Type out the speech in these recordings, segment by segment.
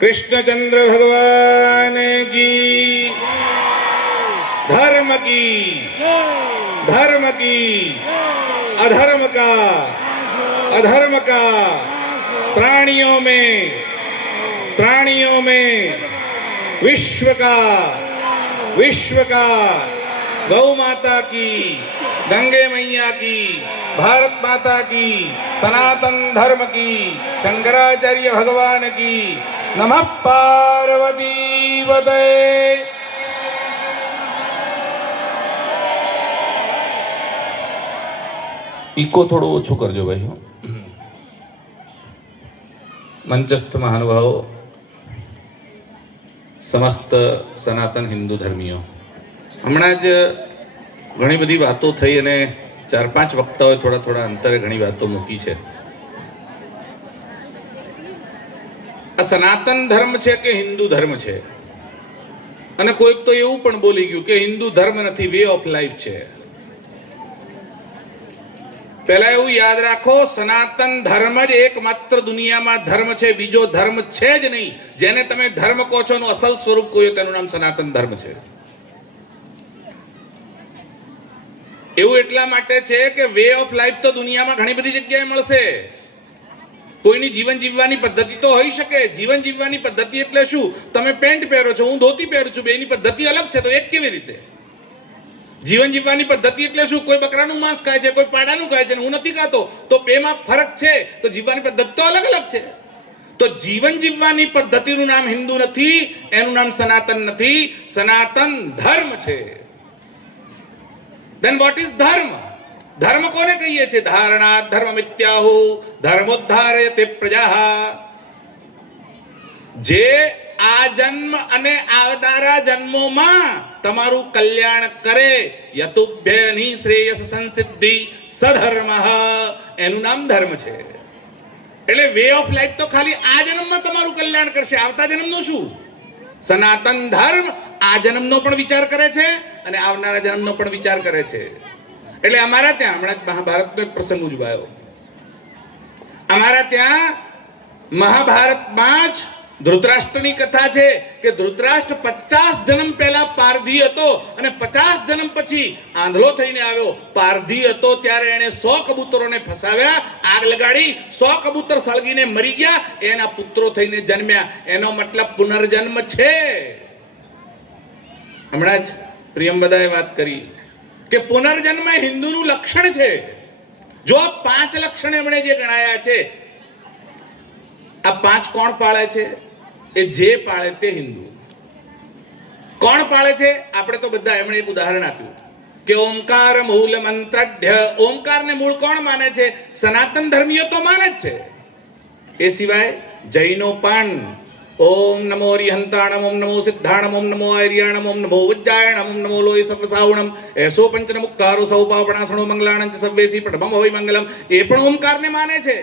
कृष्णचंद्र भगवान की धर्म की धर्म की अधर्म का अधर्म का प्राणियों में प्राणियों में विश्व का विश्व का गौ माता की गंगे मैया की भारत माता की सनातन धर्म की शंकराचार्य भगवान की નમઃ પાર્વતી વદય ઇકો થોડો ઓછો કરજો ભાઈ મંચસ્થ મહાનુભાવો સમસ્ત સનાતન હિન્દુ ધર્મીઓ હમણાં જ ઘણી બધી વાતો થઈ અને ચાર પાંચ વક્તાઓએ થોડા થોડા અંતરે ઘણી વાતો મૂકી છે. આ સનાતન ધર્મ છે કે હિન્દુ ધર્મ છે? અને કોઈક તો એવું પણ બોલી ગયું કે હિન્દુ ધર્મ નથી વે ઓફ લાઈફ છે. પહેલા એવું યાદ રાખો, સનાતન ધર્મ જ એકમાત્ર દુનિયામાં ધર્મ છે, બીજો ધર્મ છે જ નહીં. જેને તમે ધર્મ કહો છો એનું અસલ સ્વરૂપ કહો તેનું નામ સનાતન ધર્મ છે. એવું એટલા માટે છે કે વે ઓફ લાઈફ તો દુનિયામાં ઘણી બધી જગ્યાએ મળશે. કોઈની જીવન જીવવાની પદ્ધતિ તો હોઈ શકે. જીવન જીવવાની પદ્ધતિ એટલે શું? તમે પેન્ટ પહેરો છો, હું ધોતી પહેરું છું બેની પદ્ધતિ અલગ છે, તો એક કેવી રીતે? જીવન જીવવાની પદ્ધતિ એટલે શું? કોઈ બકરાનું માંસ ખાય છે, કોઈ પાડાનું ખાય છે હું નથી ખાતો, તો બેમાં ફરક છે? તો જીવવાની પદ્ધતિ તો અલગ અલગ છે. તો જીવન જીવવાની પદ્ધતિનું નામ હિન્દુ નથી, એનું નામ સનાતન નથી. સનાતન ધર્મ છે. ધેન વોટ ઇઝ ધર્મ? ધર્મ કોને કહીએ છીએ? ધારણા ધર્મ મિત્યાહુ ધર્મોદ્ધારયતે પ્રજા જે આ જન્મ અને આવનારા જન્મોમાં તમારું કલ્યાણ કરે યતુભ્યની શ્રેયસ સંસિદ્ધિ સધર્મ. એનું નામ ધર્મ છે. એટલે વે ઓફ લાઈફ તો ખાલી આ જન્મમાં તમારું કલ્યાણ કરશે. આવતા જન્મનું શું? સનાતન ધર્મ આ જન્મનો પણ વિચાર કરે છે અને આવનારા જન્મનો પણ વિચાર કરે છે. એટલે અમારા ત્યાં હમણાં જ મહાભારતનો એક પ્રસંગ ઉજવાયો. અમારા ત્યાં મહાભારતમાં જ ધૃતરાષ્ટ્રની કથા છે કે ધૃતરાષ્ટ્ર પચાસ જન્મ પહેલા પારધી હતો અને પચાસ જન્મ પછી આંધળો થઈને આવ્યો. પારધી હતો ત્યારે એણે સો કબૂતરોને ફસાવ્યા, આગ લગાડી, સો કબૂતર સળગીને મરી ગયા, એના પુત્રો થઈને જન્મ્યા. એનો મતલબ પુનર્જન્મ છે. હમણાં જ પ્રિયમબદાએ વાત કરી. કે પુનર્જન્મ હિન્દુનું લક્ષણ છે. જો પાંચ લક્ષણ એમણે જે ગણાયા છે, આ પાંચ કોણ પાળે છે? એ જે પાળે તે હિન્દુ. કોણ પાળે છે? આપણે તો બધા એમણે એક ઉદાહરણ આપ્યું કે ઓમકાર મૂળ મંત્રઢ્ય. ઓમકારને મૂળ કોણ માને છે? સનાતન ધર્મીઓ તો માને જ છે. એ સિવાય જૈનો પણ ઓમ નમો હરિહંતાણમ ઓમ નમો સિદ્ધાણમ, ઓમ નમો આર્યાણમ, ઓમ નમો ઉજ્જાયણમ ઓમ નમો લોય સર્વસાવણમ એસો પંચન મુક્તારો સૌ પાવણાસણો મંગલાણં ચ હોય મંગલમ. એ પણ ઓમકારને માને છે.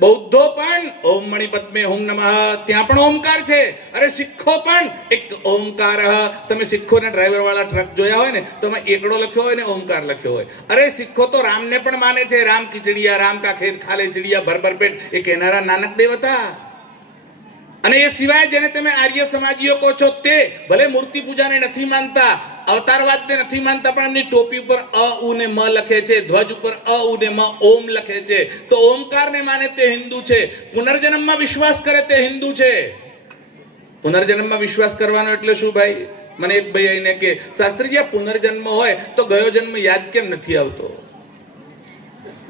બૌદ્ધો પણ ઓમ મણિ પદ્મે ઓમ નમઃ, ત્યાં પણ ઓમકાર છે. અરે શીખો પણ. એક ઓમકાર તમે સિક્ખોના ડ્રાઈવર વાળા ટ્રક જોયા હોય ને, તો એમાં એકડો લખ્યો હોય ને ઓમકાર લખ્યો હોય. અરે શીખો તો રામને પણ માને છે. રામ કિચડિયા રામ કા ખેત ખાલે ચિડિયા, ભર ભર એ કહેનારા નાનક દેવ હતા અને એ સિવાય જેને તમે આર્ય સમાજીઓ કહો છો તે ભલે મૂર્તિ પૂજાને નથી માનતા, અવતારવાદને નથી માનતા, પણ એમની ટોપી ઉપર અ, ઉ ને મ લખે છે, ધ્વજ ઉપર અ, ઉ ને મ, ઓમ લખે છે. તો ઓમકારને માને તે હિન્દુ છે. પુનર્જન્મમાં વિશ્વાસ કરે તે હિન્દુ છે. પુનર્જન્મમાં વિશ્વાસ કરવાનો એટલે શું ભાઈ? મને એક ભાઈ આવીને કે, શાસ્ત્રીજી, આ પુનર્જન્મ હોય તો ગયો જન્મ યાદ કેમ નથી આવતો?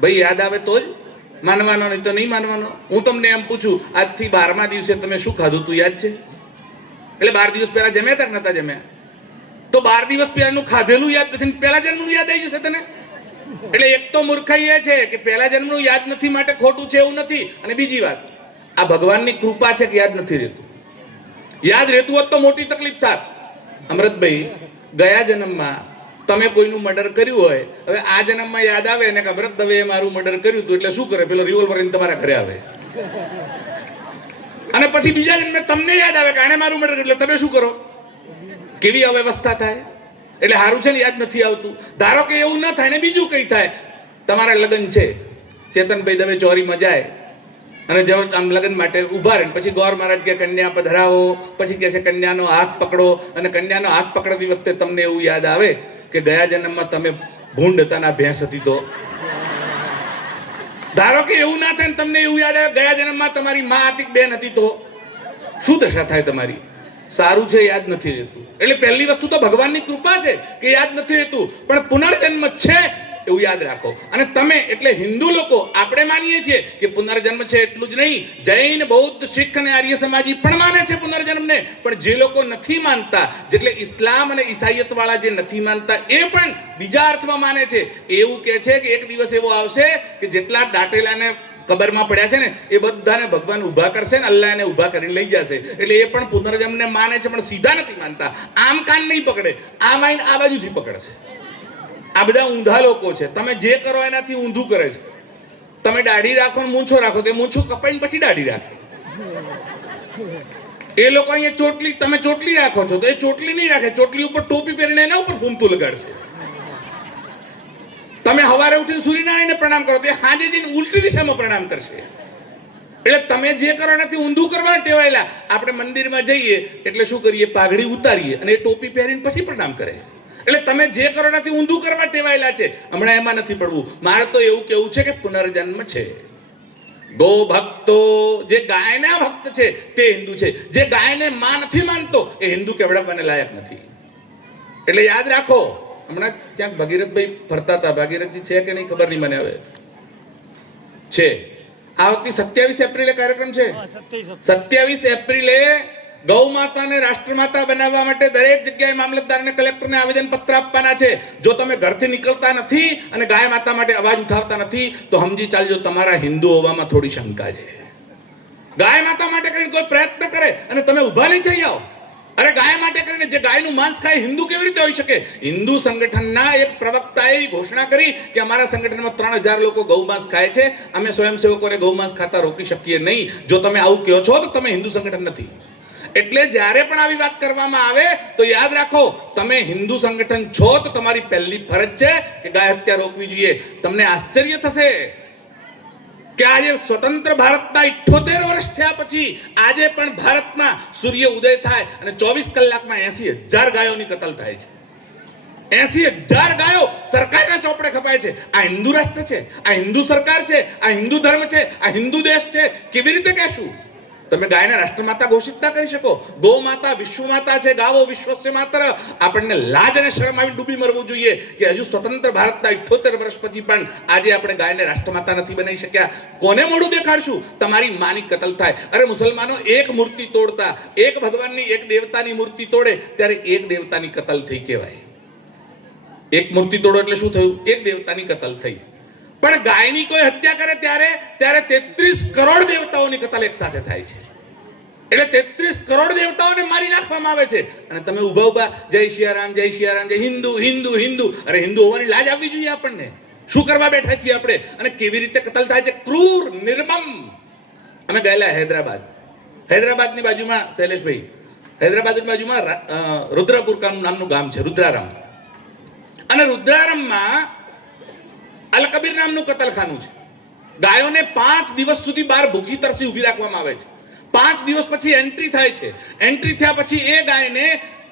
ભાઈ, યાદ આવે તો જ. માનવાનો નહીં તો નહીં માનવાનો? હું તમને એમ પૂછું, આજથી બારમા દિવસે તમે શું ખાધું તું, યાદ છે? એટલે બાર દિવસ પહેલા જમ્યા હતા નતા જમ્યા? તો બાર દિવસ પહેલાનું ખાધેલું યાદ નથી પહેલા જન્મનું યાદ આવી જશે તને? એટલે એક તો મૂર્ખાઈ એ છે કે પહેલા જન્મનું યાદ નથી માટે ખોટું છે એવું નથી. અને બીજી વાત, આ ભગવાનની કૃપા છે કે યાદ નથી રહેતું. યાદ રહેતું હોત તો મોટી તકલીફ થાત. અમૃતભાઈ, ગયા જન્મમાં તમે કોઈનું મર્ડર કર્યું હોય, હવે આ જન્મમાં યાદ આવે ને કે વ્રત દવે મારું મર્ડર કર્યું હતું એટલે શું કરે? પેલો રિવોલ્વર લઈને તમારા ઘરે આવે. અને પછી બીજા જન્મે તમને યાદ આવે કે આણે મારું મર્ડર એટલે તમે શું કરો? કેવી અવ્યવસ્થા થાય? એટલે સારું છે ને યાદ નથી આવતું. ધારો કે એવું ન થાય ને બીજું કંઈ થાય, તમારા લગ્ન છે. ચેતનભાઈ દવે ચોરીમાં જાય અને જો આમ લગ્ન માટે ઊભા રહે પછી ગોર મહારાજ કે કન્યા પધરાવો. પછી કહે છે, કન્યાનો હાથ પકડો. અને કન્યાનો હાથ પકડતી વખતે તમને એવું યાદ આવે કે ગયા જન્મમાં તમે ભૂંડ હતા ના ભેંસ હતી તો? ધારો કે એવું ના થાય તમને એવું યાદ આવે, ગયા જન્મમાં તમારી માં હતી બેન હતી તો? શું દશા થાય તમારી? સારું છે, યાદ નથી રહેતું. એટલે પહેલી વસ્તુ તો ભગવાનની કૃપા છે કે યાદ નથી રહેતું. પણ પુનર્જન્મ છે એવું યાદ રાખો. અને તમે એટલે હિન્દુ લોકો, આપણે માનીએ છીએ કે પુનર્જન્મ છે એટલું જ નહીં. જૈન, બૌદ્ધ, શીખ અને આર્ય સમાજી પણ માને છે પુનર્જન્મને. પણ જે લોકો નથી માનતા, જેટલે ઇસ્લામ અને ઈસાઈયત વાળા જે નથી માનતા, એ પણ બીજા અર્થમાં માને છે. એવું કે છે કે એક દિવસ એવો આવશે કે જેટલા દાટેલાને કબરમાં પડ્યા છે ને, એ બધાને ભગવાન ઊભા કરશે ને, અલ્લાહ એને ઊભા કરીને લઈ જશે. એટલે એ પણ પુનર્જન્મને માને છે, પણ સીધા નથી માનતા. આમ કાન નહીં પકડે. આ માઇન્ડ આ બાજુથી પકડશે. આ બધા ઊંધા લોકો છે. તમે જે કરો એનાથી ઊંધું કરે છે. તમે દાઢી રાખો મૂંછો રાખો, તે મૂછું કપાઈને પછી દાઢી રાખે. એ લોકો અહીંયા ચોટલી, તમે ચોટલી રાખો છો, તો એ ચોટલી નહીં રાખે. ચોટલી ઉપર ટોપી પહેરીને એના ઉપર ફૂમતું લગાડશે. તમે હવારે ઉઠીને સૂર્યનારાયણને પ્રણામ કરો, તો એ હાજે જઈને ઉલટી દિશામાં પ્રણામ કરશે. એટલે તમે જે કરો એનાથી ઊંધું કરવા ટેવાયેલા. આપણે મંદિરમાં જઈએ, એટલે શું કરીએ? પાઘડી ઉતારીએ અને એ ટોપી પહેરીને પછી પ્રણામ કરે. એટલે તમે જે કરો નથી ઊંધું કરવા ટેવાયેલા છે. હમણાં એમાં નથી પડવું. મારે તો એવું કેવું છે કે પુનર્જન્મ છે. ગો ભક્તો જે ગાયના ભક્ત છે તે હિન્દુ છે. જે ગાયને માં નથી માનતો એ હિન્દુ કેવડાવવાને લાયક નથી. એટલે યાદ રાખો હમણાં ક્યાંક ભગીરથભાઈ ફરતા હતા. ભાગીરથજી છે કે નહીં ખબર નહીં મને હવે. છે. આવતી સત્યાવીસ એપ્રિલે કાર્યક્રમ છે. સત્યાવીસ એપ્રિલે ગૌ માતાને રાષ્ટ્રમાતા બનાવવા માટે દરેક જગ્યાએ મામલતદારને કલેક્ટરને આવેદન પત્ર આપવાના છે. જો તમે ઘરથી નીકળતા નથી અને ગાય માતા માટે અવાજ ઉઠાવતા નથી, તો સમજી ચાલજો, તમારા હિન્દુ હોવામાં થોડી શંકા છે. ગાય માતા માટે કરીને કોઈ પ્રયત્ન કરે અને તમે ઊભા નહીં થઈ જાઓ. અરે ગાય માટે કરીને જે ગાયનું માંસ ખાય, હિન્દુ કેવી રીતે હોઈ શકે? હિન્દુ સંગઠનના એક પ્રવક્તાએ ઘોષણા કરી કે અમારા સંગઠનમાં ત્રણ હજાર લોકો ગૌ માંસ ખાય છે. અમે સ્વયંસેવકોને ગૌ માંસ ખાતા રોકી શકીએ નહીં. જો તમે આવું કહો છો, તો તમે હિન્દુ સંગઠન નથી. એટલે જ્યારે પણ આવી વાત કરવામાં આવે, તો યાદ રાખો, તમે હિન્દુ સંગઠન છો, તો તમારી પહેલી ફરજ છે કે ગાય હત્યા રોકવી જોઈએ. તમને આશ્ચર્ય થશે કે આજે સ્વતંત્ર ભારતના ઇઠ્ઠોતેર વર્ષ થયા પછી આજે પણ ભારતમાં સૂર્ય ઉદય થાય અને ચોવીસ કલાકમાં એસી હજાર ગાયોની કતલ થાય છે. એસી હજાર ગાયો સરકારના ચોપડે ખપાય છે. આ હિન્દુ રાષ્ટ્ર છે, આ હિન્દુ સરકાર છે, આ હિન્દુ ધર્મ છે, આ હિન્દુ દેશ છે. કેવી રીતે કહેશું? તમે ગાયને રાષ્ટ્રમાતા ઘોષિત ના કરી શકો. ગૌ માતા વિશ્વ માતા છે, ગાવો, વિશ્વસ્ય માત્ર. આપણને લાજ અને શરમ આવી ડૂબી મરવું જોઈએ કે હજુ સ્વતંત્ર ભારતના ઇઠોતેર વર્ષ પછી પણ આજે આપણે ગાયને રાષ્ટ્રમાતા નથી બનાવી શક્યા. કોને મોઢું દેખાડશું? તમારી માની કતલ થાય. અરે મુસલમાનો, એક મૂર્તિ તોડતા, એક ભગવાનની, એક દેવતાની મૂર્તિ તોડે, ત્યારે એક દેવતાની કતલ થઈ કહેવાય. એક મૂર્તિ તોડો એટલે શું થયું? એક દેવતાની કતલ થઈ. પણ ગાયની કોઈ હત્યા કરે ત્યારે ત્યારે તેત્રીસ કરોડ દેવતાઓની કતલ એક સાથે થાય છે. એટલે તેત્રીસ કરોડ દેવતાઓને મારી નાખવામાં આવે છે. અને તમે ઊભા ઊભા, જય સિયારામ જય સિયારામ જય હિન્દુ હિન્દુ હિન્દુ. અરે હિન્દુ હોવાની લાજ આવવી જોઈએ આપણને. શું કરવા બેઠા છીએ આપણે? અને કેવી રીતે કતલ થાય છે? ક્રૂર, નિર્મમ. અમે ગયેલા હૈદરાબાદ. હૈદરાબાદની બાજુમાં, શૈલેષભાઈ, હૈદરાબાદની બાજુમાં રુદ્રપુર નામનું ગામ છે, રુદ્રારામ. અને રુદ્રારામમાં અલકબીર નામનું કતલખાનું છે. ગાયોને પાંચ દિવસ સુધી બહાર ભૂખી તરસી ઊભી રાખવામાં આવે છે. પાંચ દિવસ પછી એન્ટ્રી થાય છે. એન્ટ્રી થયા પછી એ ગાયને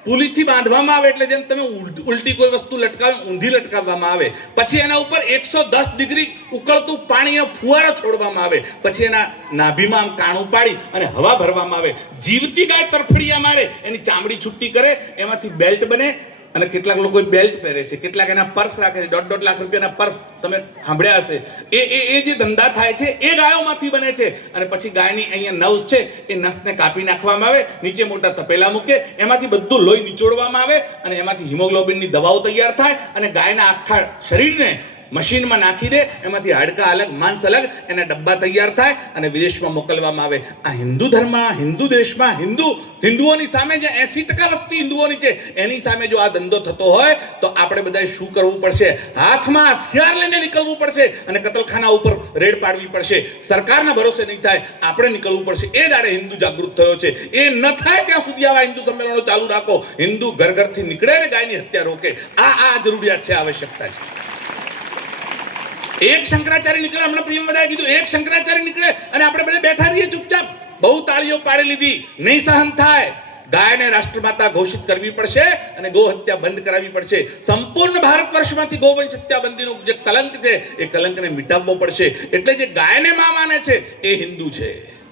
પુલીથી બાંધવામાં આવે એટલે જેમ તમે ઉલટી કોઈ વસ્તુ લટકાવ, ઊંધી લટકાવવામાં આવે. પછી એના ઉપર એકસો દસ ડિગ્રી ઉકળતું પાણીનો ફુવારો છોડવામાં આવે. પછી એના નાભીમાં આમ કાણું પાડી અને હવા ભરવામાં આવે. જીવતી ગાય તરફડીયા મારે, એની ચામડી છૂટી કરે, એમાંથી બેલ્ટ બને અને કેટલાક લોકો બેલ્ટ પહેરે છે. કેટલાક એના પર્સ રાખે છે. દોઢ દોઢ લાખ રૂપિયાના પર્સ તમે સાંભળ્યા હશે. એ એ એ જે ધંધા થાય છે, એ ગાયોમાંથી બને છે. અને પછી ગાયની અહીંયા નસ છે, એ નસને કાપી નાખવામાં આવે, નીચે મોટા તપેલા મૂકે, એમાંથી બધું લોહી નિચોડવામાં આવે, અને એમાંથી હિમોગ્લોબિનની દવાઓ તૈયાર થાય, અને ગાયના આખા શરીરને મશીનમાં નાખી દે, એમાંથી હાડકા અલગ, માંસ અલગ, એના ડબ્બા તૈયાર થાય અને વિદેશમાં મોકલવામાં આવે. આ હિન્દુ ધર્મ હિન્દુ દેશમાં, હિન્દુ, હિન્દુઓની સામે જે એસી ટકા વસ્તી હિન્દુઓની છે, એની સામે જો આ ધંધો થતો હોય, તો આપણે બધાએ શું કરવું પડશે? હાથમાં હથિયાર લઈને નીકળવું પડશે અને કતલખાના ઉપર રેડ પાડવી પડશે. સરકારના ભરોસે નહીં થાય, આપણે નીકળવું પડશે. એ દાડે હિન્દુ જાગૃત થયો છે. એ ન થાય ત્યાં સુધી આવા હિન્દુ સંમેલનો ચાલુ રાખો. હિન્દુ ઘર ઘરથી નીકળે ને ગાયની હત્યા રોકે. આ આ જરૂરિયાત છે, આવશ્યકતા છે. એક શંકરાચાર્ય નીકળે, હમણાં પ્રિયમ બધાએ કીધું, એક શંકરાચાર્ય નીકળે અને આપણે બધા બેઠા રહીએ ચૂપચાપ. બહુ તાળીઓ પાડી લીધી. નહીં સહન થાય. ગાયને રાષ્ટ્રમાતા ઘોષિત કરવી પડશે અને ગો હત્યા બંધ કરાવવી પડશે. સંપૂર્ણ ભારત વર્ષમાંથી ગોવંશ હત્યા જે કલંક છે, એ કલંકને મિટાવવો પડશે. એટલે જે ગાયને માં માને છે, એ હિન્દુ છે.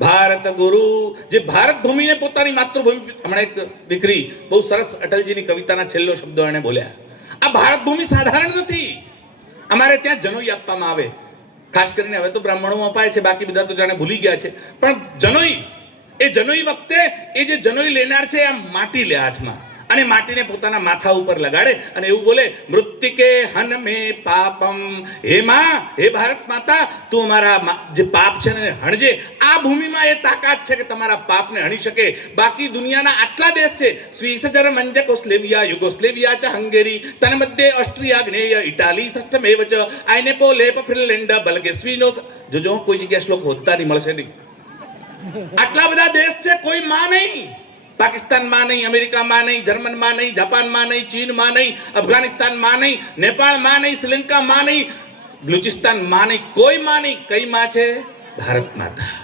ભારત ગુરુ, જે ભારત ભૂમિને પોતાની માતૃભૂમિ, હમણાં એક દીકરી બહુ સરસ અટલજીની કવિતાના છેલ્લો શબ્દો એને બોલ્યા. આ ભારત ભૂમિ સાધારણ નથી. અમારે ત્યાં જનોઈ આપવામાં આવે. ખાસ કરીને હવે તો બ્રાહ્મણો અપાય છે, બાકી બધા તો જાણે ભૂલી ગયા છે. પણ જનોઈ, એ જનોઈ વખતે એ જે જનોઈ લેનાર છે આ માટી લે હાથમાં. અને માટીને પોતાના માથા ઉપર લગાડે અને એવું બોલે, મૃત્તિકે હન મે પાપમ. હે માં, હે ભારત માતા, તું અમારા જે પાપ છે ને હણજે. આ ભૂમિમાં એ તાકાત છે કે તમારા પાપને હણી શકે. બાકી દુનિયાના આટલા દેશ છે. સ્વીસ જર્મન જેકોસ્લેવિયા યુગોસ્લેવિયા ચ હંગેરી. તન મધ્ય ઓસ્ટ્રિયા જ્ઞેય ઇટાલી સષ્ટમેવ ચ. આઇનેપો લેપ ફિનલેન્ડ બલગે સ્વીનો જોજો, કોઈ જગ્યાએ શ્લોક હોતા નહીં, મળશે નહીં. આટલા બધા દેશ છે, કોઈ માં નહીં. પાકિસ્તાનમાં નહીં અમેરિકામાં નહીં જર્મનમાં નહીં જાપાનમાં નહીં ચીનમાં નહીં અફઘાનિસ્તાનમાં નહીં નેપાળમાં નહીં શ્રીલંકામાં નહીં બલુચિસ્તાનમાં નહીં કોઈ માં નહીં કઈ માં છે ભારત માતા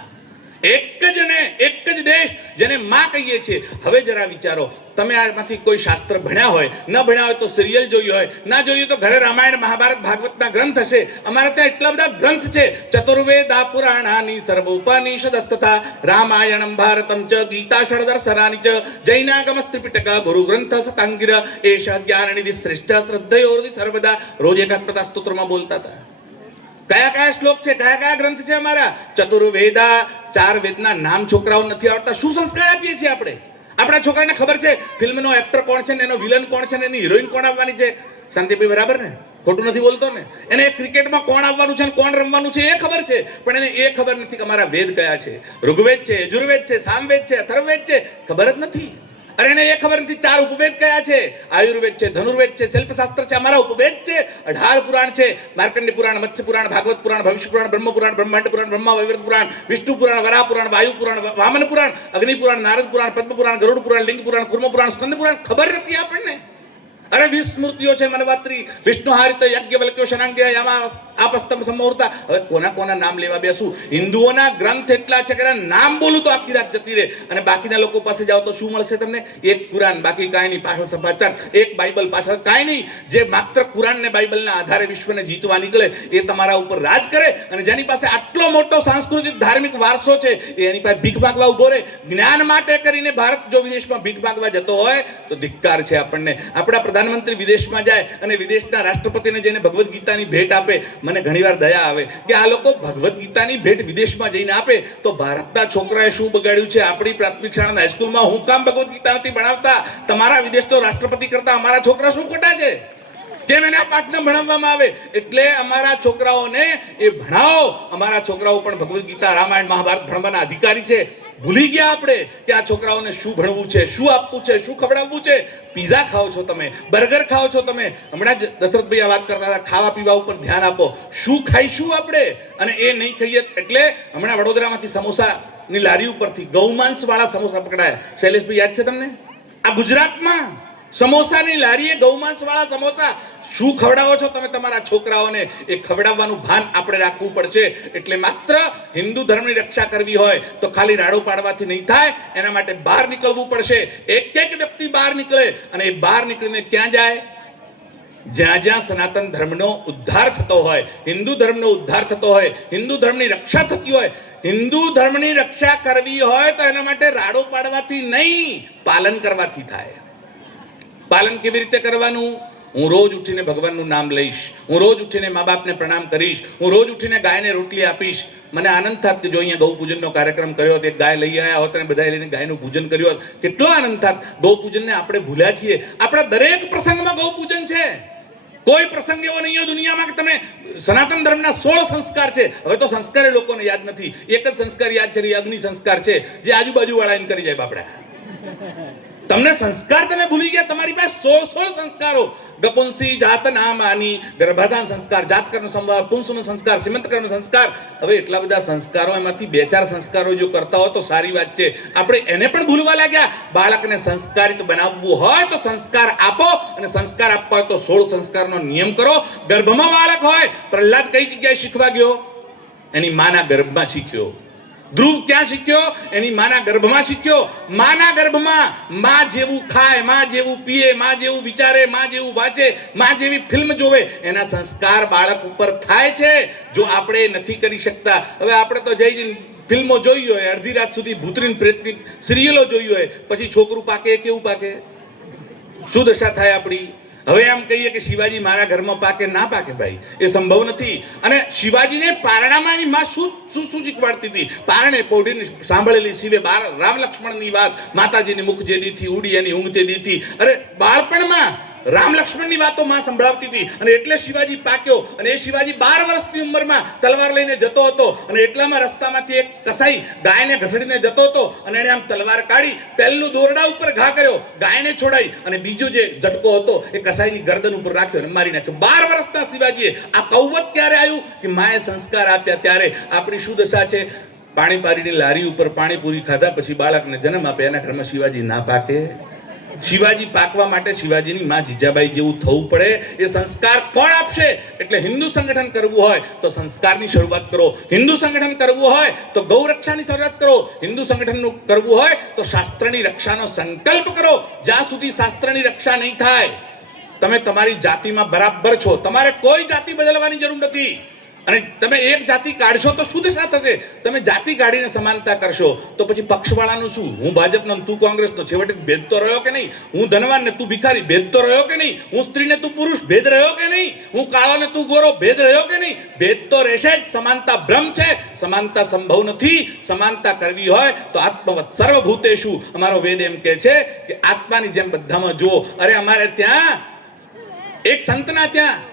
એક જ ને એક જ દેશ જેને માં કહીએ છીએ. હવે જરા વિચારો, તમે આમાંથી કોઈ શાસ્ત્ર ભણ્યા હોય, ન ભણ્યા હોય તો સિરિયલ જોઈ હોય, ના જોઈએ તો ઘરે રામાયણ, મહાભારત, ભાગવતના ગ્રંથ હશે. અમારે ત્યાં એટલા બધા ગ્રંથ છે. ચતુર્વેદા પુરાણાની સર્વોપનિષદસ્તથા, રામાયણમ ભારતમ ચ, ગીતા ષડદર્શનાની ચ, જૈનાગમ ત્રિપિટક ગુરુ ગ્રંથ સતાંગિર, એષ જ્ઞાનનિધિ શ્રેષ્ઠ શ્રદ્ધયોર્ધિ સર્વદા. રોજ એકાત્મતા સ્તોત્રમાં બોલતા હતા. કયા કયા શ્લોક છે? કયા કયા ગ્રંથ છે અમારા? ચતુર્વેદા ચાર વેદના નામ છોકરાઓ નથી આવડતા. શું સંસ્કાર આપીએ છીએ આપણે? આપણા છોકરાને ખબર છે ફિલ્મનો એક્ટર કોણ છે ને એનો વિલન કોણ છે ને એની હિરોઈન કોણ આવવાની છે? શાંતિભાઈ, બરાબર ને? ખોટું નથી બોલતો ને? એને ક્રિકેટમાં કોણ આવવાનું છે ને કોણ રમવાનું છે એ ખબર છે. પણ એને એ ખબર નથી કે અમારા વેદ કયા છે. ઋગ્વેદ છે, યજુર્વેદ છે, સામવેદ છે, અથર્વવેદ છે. ખબર જ નથી. અરે એને એ ખબર નથી, ચાર ઉપવેદ કયા છે? આયુર્વેદ છે, ધનુર્વેદ છે, શિલ્પશાસ્ત્ર છે, અમારા ઉપવેદ છે, અઢાર પુરાણ છે માર્કંડે પુરાણ, મત્સ્ય પુરાણ, ભાગવત પુરાણ, ભવિષ્ય પુરાણ, બ્રહ્મ પુરાણ, બ્રહ્માંડ પુરાણ, બ્રહ્મા, વૈવર્ત પુરાણ, વિષ્ણુ પુરાણ વરા પુરાણ, વાયુ પુરાણ વામન પુરાણ, અગ્નિ પુરાણ, નારદ પુરાણ, પદ્મ પુરાણ, ગરુડ પુરાણ, લિંગ પુરાણ કુર્મ પુરાણ, સ્કંદ પુરાણ, ખબર નથી આપણને? અરે વીસ છે મનવાત્રી વિષ્ણુ હારિત યજ્ઞવલ્ક્યો શનાંગ્ય યામા આપસ્તમ સમુહૂર્તા. હવે કોના કોના નામ લેવા બેસું? હિન્દુઓના ગ્રંથ એટલા છે કે નામ બોલું તો આખી રાત જતી રહે. અને બાકીના લોકો પાસે જાઓ તો શું મળશે તમને? એક કુરાન, બાકી કાંઈ નહીં, પાછળ સફાચટ એક બાઇબલ પાછળ કાંઈ નહીં. જે માત્ર કુરાન ને બાઇબલના આધારે વિશ્વને જીતવા નીકળે, એ તમારા ઉપર રાજ કરે. અને જેની પાસે આટલો મોટો સાંસ્કૃતિક ધાર્મિક વારસો છે એની પાસે ભીખ માંગવા ઊભો રહે. જ્ઞાન માટે કરીને ભારત જો વિદેશમાં ભીખ માંગવા જતો હોય, તો ધિક્કાર છે આપણને. આપણા પ્રધાનમંત્રી વિદેશમાં જાય અને વિદેશના રાષ્ટ્રપતિને જઈને ભગવદ્ ગીતાની ભેટ આપે, મને ઘણીવાર દયા આવે કે આ લોકો ભગવદ્ ગીતાની ભેટ વિદેશમાં જઈને આપે. તો ભારતના છોકરાએ શું બગાડ્યું છે? આપણી પ્રાથમિક શાળાના હાઈસ્કૂલમાં હું કામ ભગવદ્ ગીતા નથી ભણાવતા. તમારા વિદેશનો રાષ્ટ્રપતિ કરતા અમારા છોકરા શું ખોટા છે? કેમ એને આ પાઠને ભણાવવામાં આવે? એટલે અમારા છોકરાઓને એ ભણાવો. અમારા છોકરાઓ પણ ભગવદ્ ગીતા રામાયણ, મહાભારત ભણવાના અધિકારી છે. ભૂલી ગયા આપણે કે આ છોકરાઓને શું ભણવું છે, શું આપવું છે, શું ખવડાવવું છે? પીઝા ખાઓ છો તમે, બર્ગર ખાઓ છો તમે. હમણાં જ દશરથભાઈ આ વાત કરતા હતા, ખાવા પીવા ઉપર ધ્યાન આપો. શું ખાઈશું આપણે? અને એ નહીં ખાઈએ એટલે હમણાં વડોદરામાંથી સમોસાની લારી ઉપરથી ગૌમાંસ વાળા સમોસા પકડાયા. શૈલેષભાઈ, યાદ છે તમને? આ ગુજરાતમાં સમોસાની લારીએ ગૌમાંસ વાળા સમોસા શું ખવડાવો છો? તમે તમારા છોકરાઓને એ ખવડાવવાનું ભાન આપણે રાખવું પડશે. એટલે માત્ર હિન્દુ ધર્મની રક્ષા કરવી હોય તો ખાલી રાડો પાડવાથી નહીં થાય. એના માટે બહાર નીકળવું પડશે. એક એક વ્યક્તિ બહાર નીકળે અને એ બહાર નીકળીને ક્યાં જાય? જ્યાં જ્યાં સનાતન ધર્મનો ઉદ્ધાર થતો હોય, હિન્દુ ધર્મનો ઉદ્ધાર થતો હોય, હિન્દુ ધર્મની રક્ષા થતી હોય, હિન્દુ ધર્મની રક્ષા કરવી હોય તો એના માટે રાડો પાડવાથી નહીં, પાલન કરવાથી થાય. પાલન કેવી રીતે કરવાનું? હું રોજ ઉઠીને ભગવાનનું નામ લઈશ. હું રોજ ઉઠીને મા બાપને પ્રણામ કરીશ. હું રોજ ઉઠીને ગાયને રોટલી આપીશ. મને આનંદ થાત કે જો અહીંયા ગૌપૂજનનો કાર્યક્રમ કર્યો હતો, એક ગાય લઈ આવ્યા હોત અને બધાએ લઈને ગાયનું પૂજન કર્યું હોત, કેટલો આનંદ થાત. ગૌ પૂજનને આપણે ભૂલ્યા છીએ. આપણા દરેક પ્રસંગમાં ગૌ પૂજન છે. કોઈ પ્રસંગ એવો નહીં દુનિયામાં કે તમે સનાતન ધર્મના સોળ સંસ્કાર છે. હવે તો સંસ્કાર એ લોકોને યાદ નથી. એક જ સંસ્કાર યાદ છે અગ્નિ સંસ્કાર છે. જે આજુબાજુ વાળા એમ કરી જાય બાપડા. તમને સંસ્કાર તમે ભૂલી ગયા. તમારી પાસે સોળ સોળ સંસ્કારો. ગપુંસી જાત નામાની, ગર્ભાધાન સંસ્કાર જાતકર્મ સંવાદ પુંસનો સંસ્કાર સિમંતકર્મ સંસ્કાર. હવે એટલા બધા સંસ્કારો એમાંથી બે ચાર સંસ્કારો જો કરતા હોય તો સારી વાત છે. આપણે એને પણ ભૂલવા લાગ્યા. બાળકને સંસ્કારિત બનાવવું હોય તો સંસ્કાર આપો અને સંસ્કાર આપવા તો સોળ સંસ્કારનો નિયમ કરો. ગર્ભમાં બાળક હોય, પ્રહલાદ કઈ જગ્યાએ શીખવા ગયો? એની માના ગર્ભમાં શીખ્યો. ધ્રુવ ક્યાં શીખ્યો? એની માના ગર્ભમાં શીખ્યો. માના ગર્ભમાં માં જેવું ખાય, માં જેવું પીએ, માં જેવું વિચારે, માં જેવું વાંચે, માં જેવી ફિલ્મ જોવે, એના સંસ્કાર બાળક ઉપર થાય છે, જો આપણે નથી કરી શકતા. હવે આપણે તો જઈ ફિલ્મો જોઈ હોય, અડધી રાત સુધી ભૂતરીન પ્રેતની સિરિયલો જોઈ હોય, પછી છોકરું પાકે, કેવું પાકે? શું દશા થાય આપણી? હવે એમ કહીએ કે શિવાજી મારા ઘરમાં પાકે, ના પાકે ભાઈ, એ સંભવ નથી. અને શિવાજીને પારણામાં માં શું શું શું શીખવાડતી હતી? પારણે પોઢીને સાંભળેલી શિવે બાર રામ લક્ષ્મણની વાત, માતાજીની મુખ જે દીથી ઉડી એની ઊંઘ તે દીથી અરે બાળપણમાં રામ લક્ષ્મણની વાતો માં સંભળાવતી હતી. અને એટલે શિવાજી પાક્યો. અને એ શિવાજી બાર વર્ષની ઉંમરમાં તલવાર લઈને જતો હતો. અને એટલામાં રસ્તામાંથી એક કસાઈ ગાયને ઘસડીને જતો હતો. અને એણે આમ તલવાર કાઢી પહેલું દોરડા ઉપર ઘા કર્યો, ગાયને છોડાઈ. અને બીજો જે ઝટકો હતો, એ કસાઈની ગરદન ઉપર રાખ્યો અને મારી નાખ્યો. બાર વર્ષના શિવાજીએ આ કૌવત ક્યારે આવ્યું? કે માએ સંસ્કાર આપ્યા ત્યારે આપણી શું દશા છે. પાણી પારીની લારી ઉપર પાણીપુરી ખાધા પછી બાળકને જન્મ આપે એના ઘરમાં શિવાજી ના પાકે. શિવાજી પાકવા માટે શિવાજીની માં જીજાબાઈ જેવું થવું પડે. એ સંસ્કાર કોણ આપશે? એટલે હિન્દુ સંગઠન કરવું હોય તો સંસ્કારની શરૂઆત કરો. હિન્દુ સંગઠન કરવું હોય તો ગૌરક્ષાની શરૂઆત કરો. હિન્દુ સંગઠનનું કરવું હોય તો શાસ્ત્રની રક્ષાનો સંકલ્પ કરો. જ્યાં સુધી શાસ્ત્રની રક્ષા નહીં થાય, તમે તમારી જાતિમાં બરાબર છો. તમારે કોઈ જાતિ બદલવાની જરૂર નથી. અને તમે એક જાતિ કાઢશો તો શું દશા થશે? તમે જાતિ કાઢીને સમાનતા કરશો, તો પછી પક્ષવાળાનું શું? હું ભાજપનો તું કોંગ્રેસનો? છેવટે ભેદ તો રહ્યો કે નહીં? હું ધનવાન ને તું ભિખારી, ભેદ તો રહ્યો કે નહીં? હું સ્ત્રી ને તું પુરુષ, ભેદ રહ્યો કે નહીં? હું કાળો ને તું ગોરો, ભેદ રહ્યો કે નહીં? ભેદ તો રહેશે જ. સમાનતા ભ્રમ છે. સમાનતા સંભવ નથી. સમાનતા કરવી હોય તો આત્મવત સર્વભૂતેશુ. અમારો વેદ એમ કે છે કે આત્માની જેમ બધામાં જુઓ. અરે અમારે ત્યાં એક સંતના ત્યાં.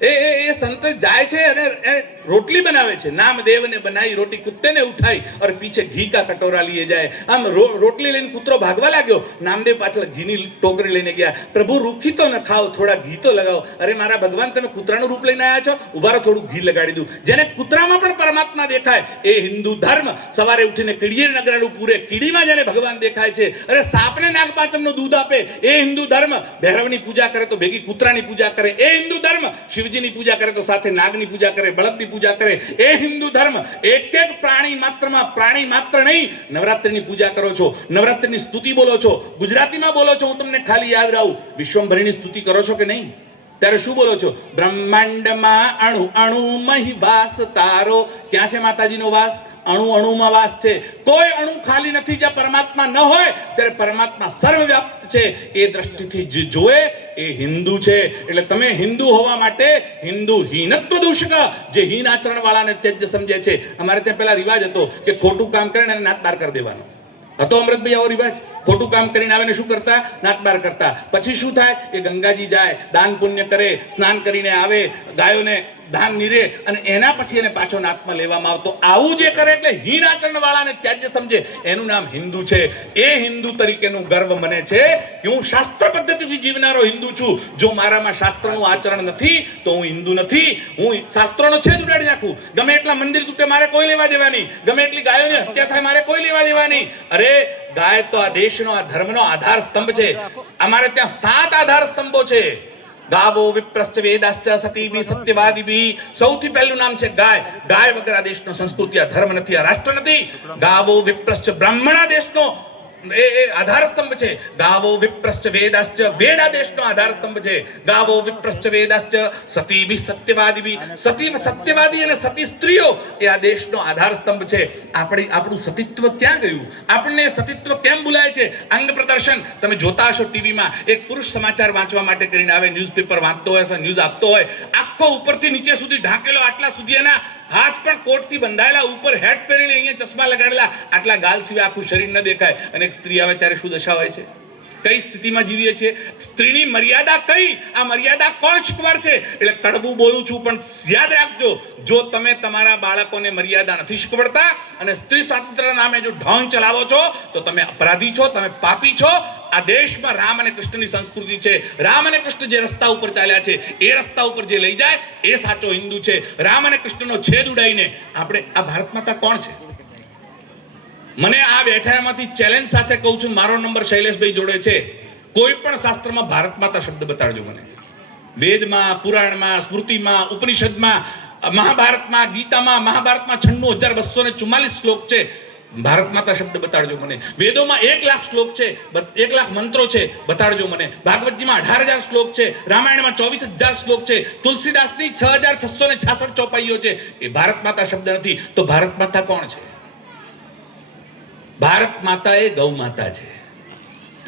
એ એ સંત જાય છે અને એ રોટલી બનાવે છે નામદેવ ને બનાવી રોટી કુત્તે ને ઉઠાઈ और पीछे घी का कटोरा लिए जाए આમ રો- રોટલી લઈને કૂતરો ભાગવા લાગ્યો નામદેવ પાછળ ઘીની ટોકરી લઈને ગયા પ્રભુ રૂખી તો ન ખાઓ થોડા ઘી તો લગાવો અરે મારા ભગવાન તમે કૂતરાનું રૂપ લઈને આવ્યા છો ઉભા રહો થોડું ઘી લગાડી દઉં જેને કૂતરામાં પણ પરમાત્મા દેખાય એ હિન્દુ ધર્મ સવારે ઉઠીને કીડીએ નગરાડું પૂરે કીડીમાં જેને ભગવાન દેખાય છે અરે સાપને નાગપાંચમનું દૂધ આપે એ હિન્દુ ધર્મ ભૈરવની પૂજા કરે તો ભેગી કૂતરાની પૂજા કરે એ હિન્દુ ધર્મ શિવજીની પૂજા કરે તો સાથે નાગની પૂજા કરે બળદની પૂજા કરે. એ હિન્દુ ધર્મ એક એક પ્રાણી માત્રમાં પ્રાણી માત્ર નહીં, નવરાત્રિની પૂજા કરો છો, નવરાત્રિની સ્તુતિ બોલો છો, ગુજરાતીમાં બોલો છો, હું તમને ખાલી યાદ રહું. વિશ્વંભરીની સ્તુતિ કરો છો કે નહીં? ત્યારે શું બોલો છો? બ્રહ્માંડમાં અણુ, અણુમય વાસ તારો. ક્યાં છે માતાજીનો વાસ? અણુ અણુમાં વાસ છે. કોઈ અણુ ખાલી નથી જ્યાં પરમાત્મા ન હોય, ત્યારે પરમાત્મા સર્વવ્યાપ્ત છે. એ દ્રષ્ટિથી જે જોવે એ હિન્દુ છે. એટલે તમે હિન્દુ હોવા માટે હિન્દુ હીનત્વ દૂષક, જે હીન આચરણ વાળાને ત્યજ સમજે છે. અમારે ત્યાં પેલા રિવાજ હતો કે ખોટું કામ કરે ને નાત બાર કરી દેવાનો. હતો અમૃતભાઈ આવો રિવાજ? ખોટું કામ કરીને આવે ને શું કરતા? નાત બાર કરતા. પછી શું થાય? એ ગંગાજી જાય, દાન પુણ્ય કરે, સ્નાન કરીને આવે, ગાયોને દાન નીરે અને એના પછી એને પાછો નાથમાં લેવામાં આવતો. આવું જે કરે એટલે હીન આચરણ વાળાને ત્યાજ્ય સમજે. એનું નામ હિન્દુ છે. એ હિન્દુ તરીકેનું ગર્વ મને છે કે હું શાસ્ત્ર પદ્ધતિથી જીવનારો હિન્દુ છું. જો મારામાં શાસ્ત્રનું આચરણ નથી, તો હું હિન્દુ નથી. હું શાસ્ત્રનો છેદ ઉડાડી નાખું. ગમે એટલા મંદિર તૂટે મારે કોઈ લેવા દેવાની. ગમે એટલી ગાયોની હત્યા થાય મારે કોઈ લેવા દેવાની. અરે, ગાય તો આ દેશનો, આ ધર્મનો આધાર સ્તંભ છે અમારે ત્યાં સાત આધાર સ્તંભો છે. ગાવો વિપ્રસ્ત વેદાશ્ચ સત્યવાદી બી સૌથી પહેલું નામ છે ગાય. ગાય વગર આ દેશનો સંસ્કૃતિ, આ ધર્મ નથી, આ રાષ્ટ્ર નથી. ગાવો વિપ્રસ્ત બ્રાહ્મણ દેશનો. એ એ આધાર સ્તંભ છે. ગાવો વિપ્રશ્ચ વેદાશ્ચ. વેદ આ દેશનો આધાર સ્તંભ છે. ગાવો વિપ્રશ્ચ વેદાશ્ચ. સતી બી સત્યવાદી બી સતી સત્યવાદી. અને સતી સ્ત્રીઓ એ આ દેશનો આધાર સ્તંભ છે. આપણી આપણું સતીત્વ ક્યાં ગયું? આપણને સતીત્વ કેમ ભૂલાય છે? અંગ પ્રદર્શન. તમે જોતા હશો ટીવીમાં. એક પુરુષ સમાચાર વાંચવા માટે કરીને આવે ન્યૂઝપેપર વાંચતો હોય અથવા ન્યૂઝ આપતો હોય આખો ઉપરથી નીચે સુધી ઢાંકેલો આટલા સુધી એના હાથ પણ કોટથી બંધાયેલા, ઉપર હેટ પહેરીને અહીંયા ચશ્મા લગાડેલા. આટલા ગાલ સિવાય આખું શરીર ન દેખાય. અને એક સ્ત્રી આવે ત્યારે શું દશા હોય છે? કઈ સ્થિતિમાં જીવીએ છીએ? સ્ત્રીની મર્યાદા કઈ? આ મર્યાદા કોણ શીખવાડ છે એટલે કડવું બોલું છું, પણ યાદ રાખજો, જો તમે તમારા બાળકોને મર્યાદા નથી શીખવાડતા અને સ્ત્રી સ્વાતંત્ર્ય નામે જો ઢોંગ ચલાવો છો, તો તમે અપરાધી છો, તમે પાપી છો. આ દેશમાં રામ અને કૃષ્ણની સંસ્કૃતિ છે. રામ અને કૃષ્ણ જે રસ્તા ઉપર ચાલ્યા છે, એ રસ્તા ઉપર જે લઈ જાય, એ સાચો હિન્દુ છે. રામ અને કૃષ્ણનો છેદ ઉડાઈને આપણે આ ભારત માતા કોણ છે? મને આ બેઠામાંથી ચેલેન્જ સાથે કહું છું, મારો નંબર શૈલેષભાઈ જોડે છે. કોઈ પણ શાસ્ત્રમાં ભારત માતા શબ્દ બતાડજો મને. વેદમાં, પુરાણમાં, સ્મૃતિમાં, ઉપનિષદમાં, મહાભારતમાં, ગીતામાં, મહાભારતમાં છન્નું હજાર બસો ને ચુમ્માલીસ શ્લોક છે. ભારત માતા શબ્દ બતાડજો મને. વેદોમાં એક લાખ શ્લોક છે એક લાખ મંત્રો છે, બતાડજો મને. ભાગવતજીમાં અઢાર હજાર શ્લોક છે, રામાયણમાં ચોવીસ હજાર શ્લોક છે, તુલસીદાસની છ હજાર છસો ને છાસઠ ચોપાઈઓ છે. એ ભારત માતા શબ્દ નથી. તો ભારત માતા કોણ છે? ભારત માતા એ ગૌ માતા છે.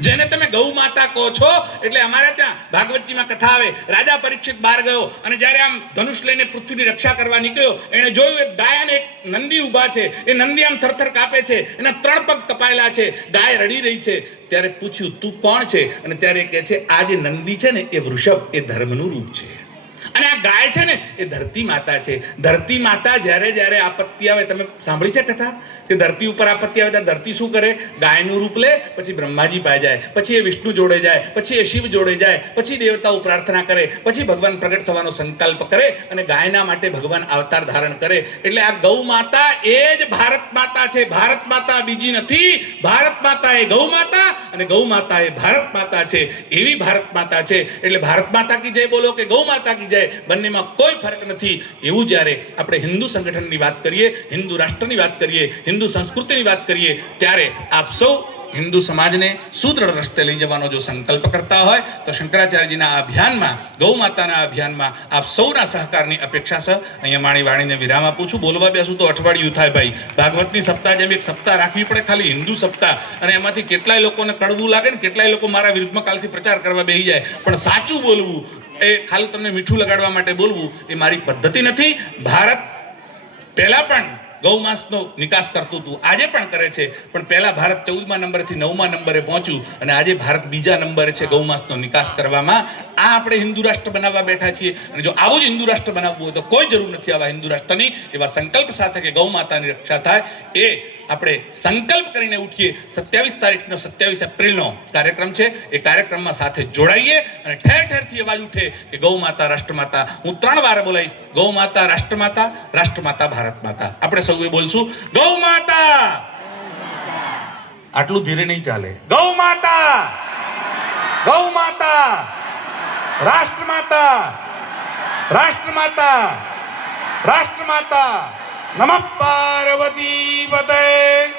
જેને તમે ગૌ માતા કહો છો, એટલે અમારે ત્યાં ભાગવતજીમાં કથા આવે, રાજા પરીક્ષિત બહાર ગયો અને જ્યારે આમ ધનુષ લઈને પૃથ્વીની રક્ષા કરવા નીકળ્યો, એણે જોયું એક ગાય અને એક નંદી ઊભા છે, એ નંદી આમ થરથર કાપે છે, એના ત્રણ પગ કપાયેલા છે, ગાય રડી રહી છે, ત્યારે પૂછ્યું, તું કોણ છે? અને ત્યારે કહે છે, આ જે નંદી છે ને, એ વૃષભ, એ ધર્મનું રૂપ છે. અને આ ગાય છે ને, એ ધરતી માતા છે. ધરતી માતા જ્યારે જ્યારે આપત્તિ આવે, તમે સાંભળી છે કથા? કે ધરતી ઉપર આપત્તિ આવે ત્યારે ધરતી શું કરે? ગાયનું રૂપ લે, પછી બ્રહ્માજી પાસે જાય, પછી એ વિષ્ણુ જોડે જાય, પછી એ શિવ જોડે જાય, પછી દેવતાઓ પ્રાર્થના કરે, પછી ભગવાન પ્રગટ થવાનો સંકલ્પ કરે અને ગાયના માટે ભગવાન અવતાર ધારણ કરે. એટલે આ ગૌ માતા એ જ ભારત માતા છે. ભારત માતા બીજી નથી. ભારત માતા એ ગૌ માતા અને ગૌ માતા એ ભારત માતા છે. એવી ભારત માતા છે. એટલે ભારત માતા કી જય બોલો કે ગૌ માતા કી જય, બંનેમાં કોઈ ફરક નથી. એવું જ્યારે આપણે હિન્દુ સંગઠનની વાત કરીએ, હિન્દુ રાષ્ટ્રની વાત કરીએ, હિન્દુ સંસ્કૃતિની વાત કરીએ, ત્યારે આપ સૌ હિન્દુ સમાજને સુદૃઢ રસ્તે લઈ જવાનો જો સંકલ્પ કરતા હોય, તો શંકરાચાર્યજીના અભિયાનમાં ગૌ માતાના અભિયાનમાં આપ સૌના સહકારની અપેક્ષા છે. અહીંયા માણી વાણીને વિરામ આપું છું. બોલવા બેસું તો અઠવાડિયું થાય ભાઈ. ભાગવતની સપ્તાહ જેમ એક સપ્તાહ રાખવી પડે ખાલી, હિન્દુ સપ્તાહ અને એમાંથી કેટલાય લોકોને કડવું લાગે ને, કેટલાય લોકો મારા વિરુદ્ધમાં કાલથી પ્રચાર કરવા બેસી જાય. પણ સાચું બોલવું, એ ખાલી તમને મીઠું લગાડવા માટે બોલવું, એ મારી પદ્ધતિ નથી. ભારત પહેલાં પણ ગૌમાંસનો નિકાસ કરતું હતું. આજે પણ કરે છે. પણ પહેલા ભારત ચૌદમા નંબરથી નવમા નંબરે પહોંચ્યું અને આજે ભારત બીજા નંબરે છે ગૌમાંસનો નિકાસ કરવામાં. આ આપણે હિન્દુ રાષ્ટ્ર બનાવવા બેઠા છીએ. અને જો આવું જ હિન્દુ રાષ્ટ્ર બનાવવું હોય તો કોઈ જરૂર નથી આવા હિન્દુ રાષ્ટ્રની એવા સંકલ્પ સાથે કે ગૌ માતાની રક્ષા થાય. એ આપણે સંકલ્પ કરીને ઉઠીએ. સત્યાવીસ તારીખનો સત્યાવીસ એપ્રિલનો કાર્યક્રમ છે. એ કાર્યક્રમમાં સાથે જોડાઈએ અને ઠેર ઠેરથી અવાજ ઉઠે કે ગૌ માતા, રાષ્ટ્રમાતા, હું ત્રણ વાર બોલાવીશ ગૌ માતા, રાષ્ટ્રમાતા રાષ્ટ્રમાતા, ભારત માતા. આપણે સૌએ બોલશું, ગૌ માતા! આટલું ધીરે નહીં ચાલે. ગૌ માતા! ગૌ માતા! રાષ્ટ્રમાતા! રાષ્ટ્રમાતા! રાષ્ટ્રમાતા! નમઃ પાર્વતી પતે